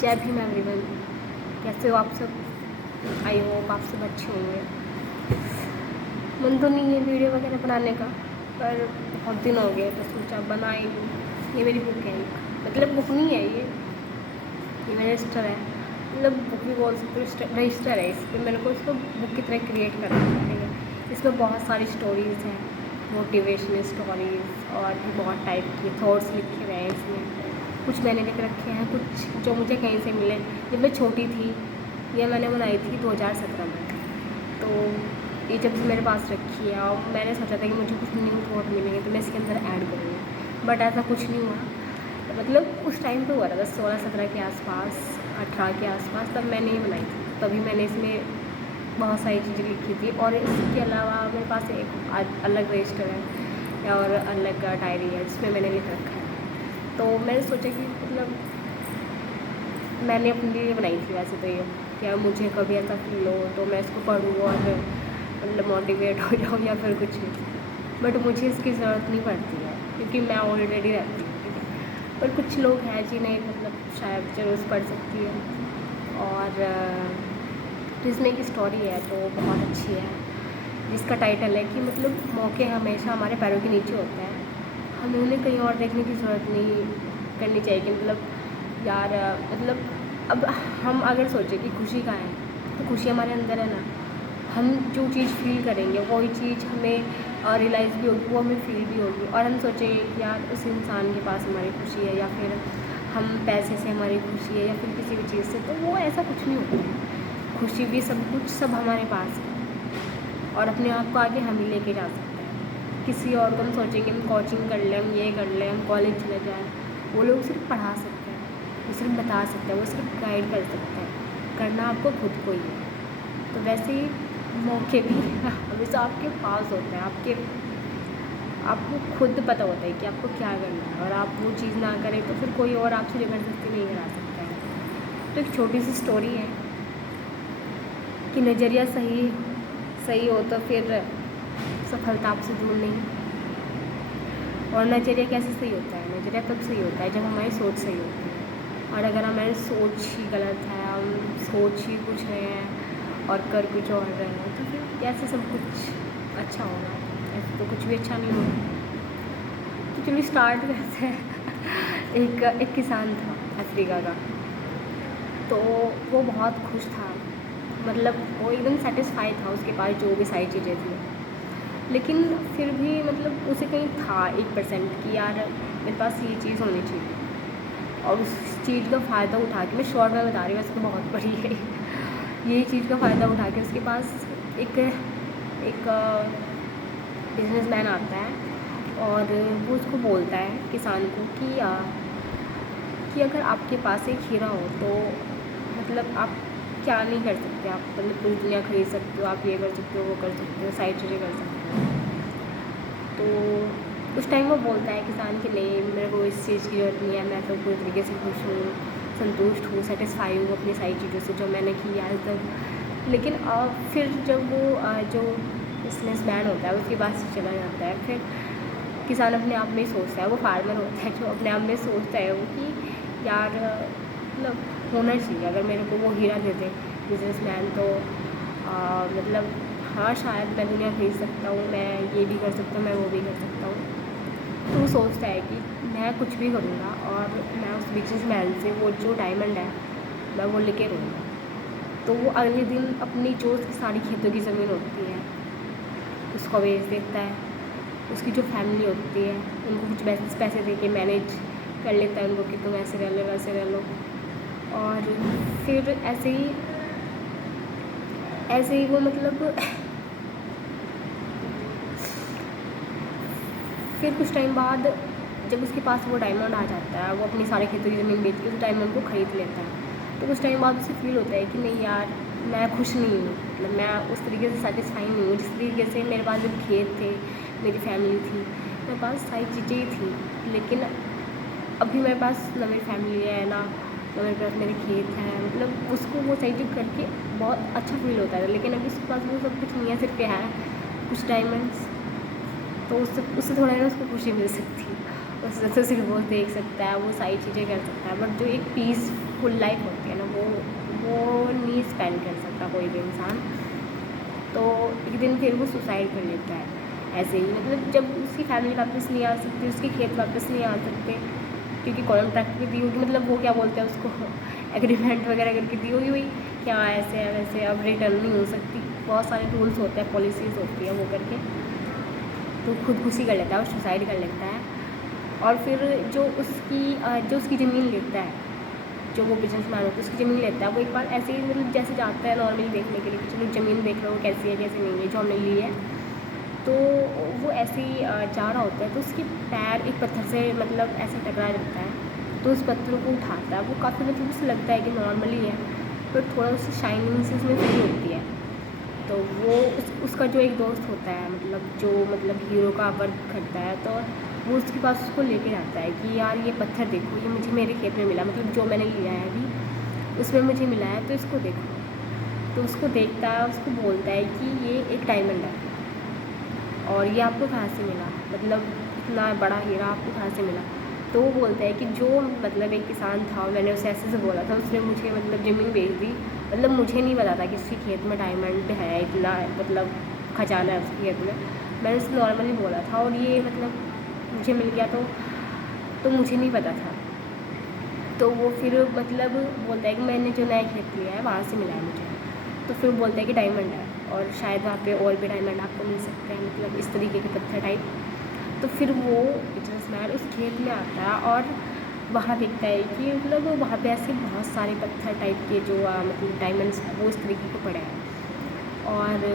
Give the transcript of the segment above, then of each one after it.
जय भीम एवरीवन। कैसे हो आप सब? आई होप आप सब अच्छे होंगे। मन तो नहीं है वीडियो वगैरह बनाने का, पर बहुत दिन हो गए तो सोचा बनाए लूँ। ये मेरी बुक है एक, मतलब बुक नहीं है ये मेरा रजिस्टर है। मतलब बुक भी बोल सकते हो, रजिस्टर है। इस पर मेरे को इसको बुक की तरह क्रिएट करना है, ठीक है। इसमें बहुत सारी स्टोरीज़ हैं, मोटिवेशनल स्टोरीज़ और भी बहुत टाइप के थॉट्स लिखे हुए हैं इसमें। कुछ मैंने लिख रखे हैं, कुछ जो मुझे कहीं से मिले। जब मैं छोटी थी, ये मैंने बनाई थी 2017 में, तो ये जब से मेरे पास रखी है और मैंने सोचा था कि मुझे कुछ न्यू थॉट मिलेंगे तो मैं इसके अंदर ऐड करूँगी, बट ऐसा कुछ नहीं हुआ। मतलब उस टाइम पे हुआ था, बस 16-17 के आसपास, 18 के आसपास, तब मैंने ये बनाई थी। तभी मैंने इसमें बहुत सारी चीज़ें लिखी थी। और इसके अलावा मेरे पास एक अलग रजिस्टर है और अलग डायरी है जिसमें मैंने लिख रखा है। तो मैंने सोचा कि मतलब मैंने अपने लिए बनाई थी वैसे तो ये, क्या मुझे कभी ऐसा फील हो तो मैं इसको पढूँ और मतलब मोटिवेट हो जाऊँ या फिर कुछ भी। बट मुझे इसकी ज़रूरत नहीं पड़ती है क्योंकि मैं ऑलरेडी रहती हूँ, ठीक है। पर कुछ लोग हैं जिन्हें मतलब शायद ज़रूरत पड़ सकती है। और इसमें एक स्टोरी है जो बहुत अच्छी है, जिसका टाइटल है कि मतलब मौके हमेशा हमारे पैरों के नीचे होते हैं, हमें उन्हें कहीं और देखने की ज़रूरत नहीं करनी चाहिए। कि मतलब यार मतलब अब हम अगर सोचें कि खुशी कहाँ है, तो खुशी हमारे अंदर है ना। हम जो चीज़ फील करेंगे वही चीज़ हमें रियलाइज़ भी होगी, वो हमें फील भी होगी। और हम सोचेंगे कि यार उस इंसान के पास हमारी खुशी है, या फिर हम पैसे से हमारी खुशी है, या फिर किसी भी चीज़ से, तो वो ऐसा कुछ नहीं होता है। खुशी भी सब कुछ सब हमारे पास है, और अपने आप को आगे हम ही लेके जा सकते हैं। किसी और को हम सोचेंगे हम कोचिंग कर लें, हम ये कर लें, हम कॉलेज चले जाएँ, वो लोग सिर्फ पढ़ा सकते हैं, वो सिर्फ बता सकते हैं, वो सिर्फ गाइड कर सकते हैं। करना आपको खुद को ही है। तो वैसे ही मौके भी हमेशा आपके पास होते हैं, आपको खुद पता होता है कि आपको क्या करना है, और आप वो चीज़ ना करें तो फिर कोई और आपसे ज़बरदस्ती नहीं करा सकता है। तो एक छोटी सी स्टोरी है कि नज़रिया सही सही हो तो फिर सफलता आपसे दूर नहीं। और नज़रिया कैसे सही होता है? नज़रिया तब सही होता है जब हमारी सोच सही होती है। और अगर हमारी सोच ही गलत है, हम सोच ही कुछ रहे हैं और कर कुछ और रहे हैं, तो फिर कैसे सब कुछ अच्छा होगा? ऐसे तो कुछ भी अच्छा नहीं होगा। तो चलिए स्टार्ट करते हैं। एक किसान था अफ्रीका का, तो वो बहुत खुश था। मतलब वो एकदम सेटिस्फाई था, उसके पास जो भी सारी चीज़ें थी। लेकिन फिर भी मतलब उसे कहीं था 1% कि यार मेरे पास ये चीज़ होनी चाहिए। और उस चीज़ का फ़ायदा उठा के, मैं शॉर्ट में बता रही हूँ, वैसे तो बहुत बड़ी है। यही चीज़ का फ़ायदा उठा के उसके पास एक बिजनेसमैन आता है, और वो उसको बोलता है, किसान को, कि अगर आपके पास एक हीरा हो तो मतलब आप क्या नहीं कर सकते। आप मतलब पूरी दुनिया खरीद सकते हो, आप ये कर सकते हो, वो कर सकते हो, सारी चीज़ें कर सकते हो। तो उस टाइम वो बोलता है किसान कि नहीं, मेरे को इस चीज़ की ज़रूरत नहीं है, मैं तो पूरी तरीके से खुश हूँ, संतुष्ट हूँ, सेटिस्फाई हूँ अपनी सारी चीज़ों से जो मैंने की आज तक। लेकिन फिर जब वो जो बिजनेसमैन होता है उसके पास से चला जाता है, फिर किसान अपने आप में ही सोचता है, वो फार्मर होता है जो अपने आप में सोचता है वो कि यार मतलब होना चाहिए, अगर मेरे को वो हीरा दे दे बिजनेसमैन, तो मतलब हाँ शायद मैं दुनिया खरीद सकता हूँ, मैं ये भी कर सकता हूँ, मैं वो भी कर सकता हूँ। तो वो सोचता है कि मैं कुछ भी करूँगा और मैं उस बिजनेसमैन से वो जो डायमंड है मैं वो लेके रहूँगा। तो वो अगले दिन अपनी जो उसकी सारी खेतों की ज़मीन होती है उसको बेच देता है। उसकी जो फैमिली होती है उनको कुछ पैसे दे के मैनेज कर लेता है उनको कि तुम ऐसे रह लो, वैसे रह लो। और फिर ऐसे ही वो मतलब फिर कुछ टाइम बाद जब उसके पास वो डायमंड आ जाता है, वो अपनी सारे खेतों की ज़मीन बेच के उस डायमंड को ख़रीद लेता है। तो कुछ टाइम बाद उसे फील होता है कि नहीं यार, मैं खुश नहीं हूँ, मतलब मैं उस तरीके से सेटिस्फाई नहीं हूँ जिस तरीके से मेरे पास जब खेत थे, मेरी फैमिली थी, मेरे पास सारी चीज़ें ही थी। लेकिन अभी मेरे पास ना मेरी फैमिली है, ना मेरे पास मेरे खेत हैं। मतलब उसको वो सारी चीज़ करके बहुत अच्छा फील होता है, लेकिन अभी उसके पास वो सब कुछ नहीं है, सिर्फ क्या है कुछ डायमंड्स। तो उससे उससे थोड़ा ना उसको खुशी मिल सकती है। उससे तो सिर्फ वो देख सकता है, वो सारी चीज़ें कर सकता है, बट जो एक पीसफुल लाइफ होती है ना, वो नहीं स्पेंड कर सकता कोई भी इंसान। तो एक दिन फिर वो सुसाइड कर लेता है ऐसे ही, मतलब जब उसकी फैमिली वापस नहीं आ सकती, उसके खेत वापस नहीं आ सकते, क्योंकि कॉन्ट्रैक्ट भी दी होगी, मतलब वो क्या बोलते हैं उसको एग्रीमेंट वगैरह करके दी होगी, वही क्या ऐसे है वैसे, अब रिटर्न नहीं हो सकती, बहुत सारे रूल्स होते हैं, पॉलिसीज़ होती है वो करके, तो खुदकुशी कर लेता है, वो सुसाइड कर लेता है। और फिर जो उसकी ज़मीन लेता है, जो वो बिजनेस मैन होता है उसकी ज़मीन लेता है, वो एक बार ऐसे ही मतलब जैसे जाता है नॉर्मली देखने के लिए कि चलो ज़मीन देख लो कैसी है कैसी नहीं है जो हमने ली है, तो वो ऐसे ही जा रहा होता है, तो उसके पैर एक पत्थर से मतलब ऐसे टकरा जाता है, तो उस पत्थर को उठाता है, वो काफ़ी मतलब उसे लगता है कि नॉर्मली है, पर थोड़ा उससे शाइनिंग सी उसमें फील होती है। तो वो उसका जो एक दोस्त होता है, मतलब जो मतलब हीरो का वर्क करता है, तो वो उसके पास उसको लेके जाता है कि यार ये पत्थर देखो, ये मुझे मेरे खेत में मिला, मतलब जो मैंने लिया है अभी उसमें मुझे मिला है, तो इसको देखो। तो उसको देखता है, उसको बोलता है कि ये एक डायमंड है और ये आपको कहाँ से मिला, मतलब इतना बड़ा हीरा आपको कहाँ से मिला। तो वो बोलता है कि जो मतलब एक किसान था, मैंने उसे ऐसे से बोला था, उसने मुझे मतलब ज़मीन बेच दी, मतलब मुझे नहीं पता था कि उसके खेत में डायमंड है, इतना मतलब खजाना है उसके खेत में, मैंने उसे नॉर्मली बोला था और ये मतलब मुझे मिल गया, तो मुझे नहीं पता था। तो वो फिर मतलब बोलता है कि मैंने जो नया खेत लिया है वहाँ से मिला है मुझे, तो फिर बोलता है कि डायमंड है और शायद वहाँ पे और भी डायमंड आपको मिल सकते हैं, मतलब इस तरीके के पत्थर टाइप। तो फिर वो बिजनेसमैन उस खेत में आता है और वहाँ देखता है कि मतलब वहाँ पे ऐसे बहुत सारे पत्थर टाइप के जो मतलब डायमंड्स वो इस तरीके के पड़े हैं, और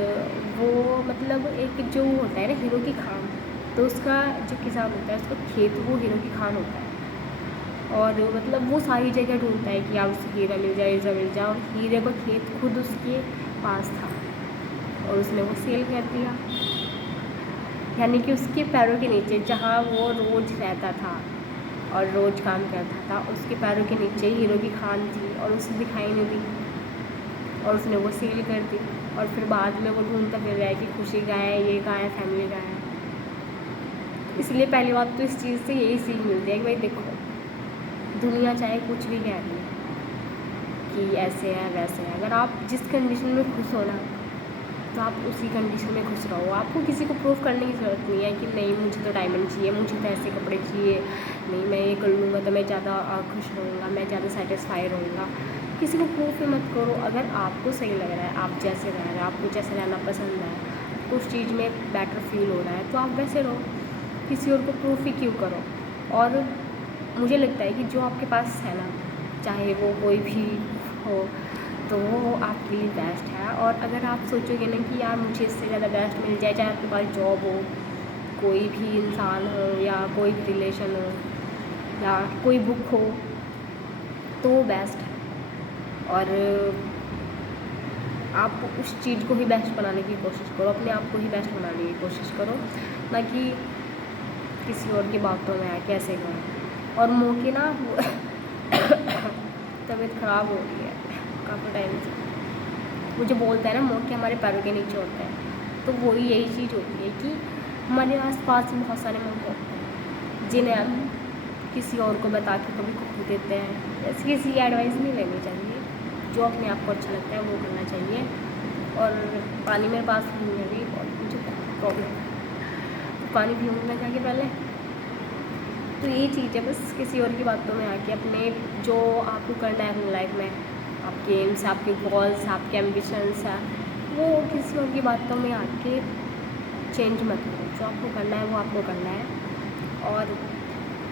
वो मतलब एक जो होता है ना हीरो की खान, तो उसका जो किसान होता है उसका खेत वो हीरो की खान होता है, और मतलब वो सारी जगह ढूंढता है कि आप उसे हीरा मिल जाए, हीरा मिल जाए, और हीरे का खेत खुद उसके पास था और उसने वो सेल कर दिया, यानी कि उसके पैरों के नीचे जहाँ वो रोज़ रहता था और रोज़ काम करता था, उसके पैरों के नीचे हीरो की खान थी और उसे दिखाई नहीं दी और उसने वो सेल कर दी, और फिर बाद में वो ढूंढता फिर रहा है कि खुशी कहाँ है, ये कहाँ है, फैमिली कहाँ है। इसलिए पहली बात तो इस चीज़ से यही सीख मिलती है कि भाई देखो, दुनिया चाहे कुछ भी कह रही है कि ऐसे है वैसे है, अगर आप जिस कंडीशन में खुश हो ना, तो आप उसी कंडीशन में खुश रहो। आपको किसी को प्रूव करने की ज़रूरत नहीं है कि नहीं मुझे तो डायमंड चाहिए, मुझे तो ऐसे कपड़े चाहिए, नहीं मैं ये कर लूँगा तो मैं ज़्यादा खुश रहूँगा, मैं ज़्यादा सेटिस्फाई रहूँगा। किसी को प्रूफ ही मत करो। अगर आपको सही लग रहा है, आप जैसे रह रहे हैं, आपको जैसे रहना पसंद है, उस चीज़ में बेटर फील हो रहा है, तो आप वैसे रहो, किसी और को प्रूफ ही क्यों करो। और मुझे लगता है कि जो आपके पास है ना, चाहे वो कोई भी हो, तो वो आपके लिए बेस्ट है। और अगर आप सोचोगे ना कि यार मुझे इससे ज़्यादा बेस्ट मिल जाए, चाहे आपके पास जॉब हो, कोई भी इंसान हो, या कोई भी रिलेशन हो, या कोई बुक हो, तो वो बेस्ट है। और आप उस चीज़ को ही बेस्ट बनाने की कोशिश करो, अपने आप को ही बेस्ट बनाने की कोशिश करो, ना कि किसी और की बातों में आके ऐसे करो। और मौके ना तबीयत ख़राब हो रही है काफ़ी टाइम से, मुझे बोलता है ना मौके हमारे पैरों के नीचे होते हैं, तो वही यही चीज़ होती है कि हमारे आस पास बहुत सारे मौके होते हैं जिन्हें हम किसी और को बता के कभी खो देते हैं। ऐसे किसी की एडवाइस नहीं लेनी चाहिए, जो अपने आप को अच्छा लगता है वो करना चाहिए। और पानी मेरे पास नहीं है अभी और मुझे प्रॉब्लम है, तो पानी पीऊँगी मैं जाके पहले। तो यही चीज़ है, बस किसी और की बातों में आके अपने जो आपको करना है अपनी लाइफ में, आपके एम्स, आपके गोल्स, आपके एम्बिशंस हैं, वो किसी और की बातों में आके चेंज मत करो। जो आपको करना है वो आपको करना है, और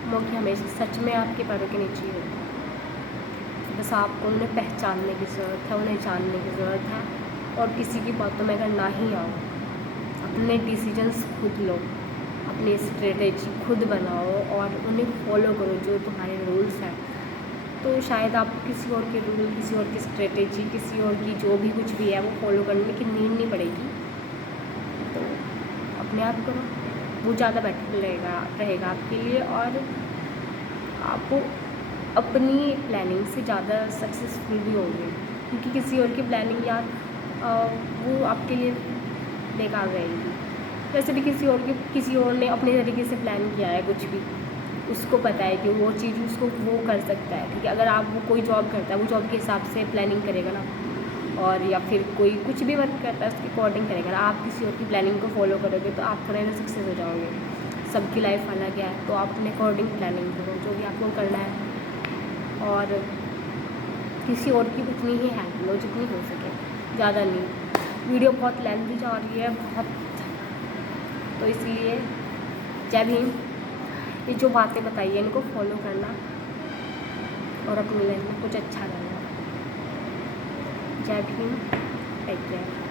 मौके हमेशा सच में आपके पैरों के नीचे ही होते हैं। बस आपको उन्हें पहचानने की ज़रूरत है, उन्हें जानने की ज़रूरत है, और किसी की बातों में अगर ना ही आओ, अपने डिसीजंस खुद लो, अपनी स्ट्रेटेजी खुद बनाओ और उन्हें फॉलो करो जो तुम्हारे रूल्स हैं, तो शायद आपको किसी और के रूल, किसी और की स्ट्रेटेजी, किसी और की जो भी कुछ भी है वो फॉलो करने की नीड नहीं पड़ेगी। तो अपने आप करो, वो ज़्यादा बेटर रहेगा आपके लिए, और आपको अपनी प्लानिंग से ज़्यादा सक्सेसफुल भी होंगे, क्योंकि किसी और की प्लानिंग यार वो आपके लिए बेकार रहेगी। वैसे भी किसी और ने अपने तरीके से प्लान किया है कुछ भी, उसको पता है कि वो चीज़ उसको वो कर सकता है, ठीक है। अगर आप वो कोई जॉब करता है, वो जॉब के हिसाब से प्लानिंग करेगा ना, और या फिर कोई कुछ भी वर्क करता है उसके अकॉर्डिंग करेगा ना। आप किसी और की प्लानिंग को फॉलो करोगे तो आप थोड़ा ना सक्सेस हो जाओगे। सबकी लाइफ अलग है, तो आप अपने अकॉर्डिंग प्लानिंग करो जो भी आपको करना है, और किसी और की उतनी ही हेल्प लो जितनी हो सके, ज़्यादा नहीं। वीडियो बहुत लेंथी जा रही है बहुत, तो इसलिए जय भीम। ये जो बातें बताई है इनको फॉलो करना और अपनी लाइफ में कुछ अच्छा करना। जय भीम, टेक केयर।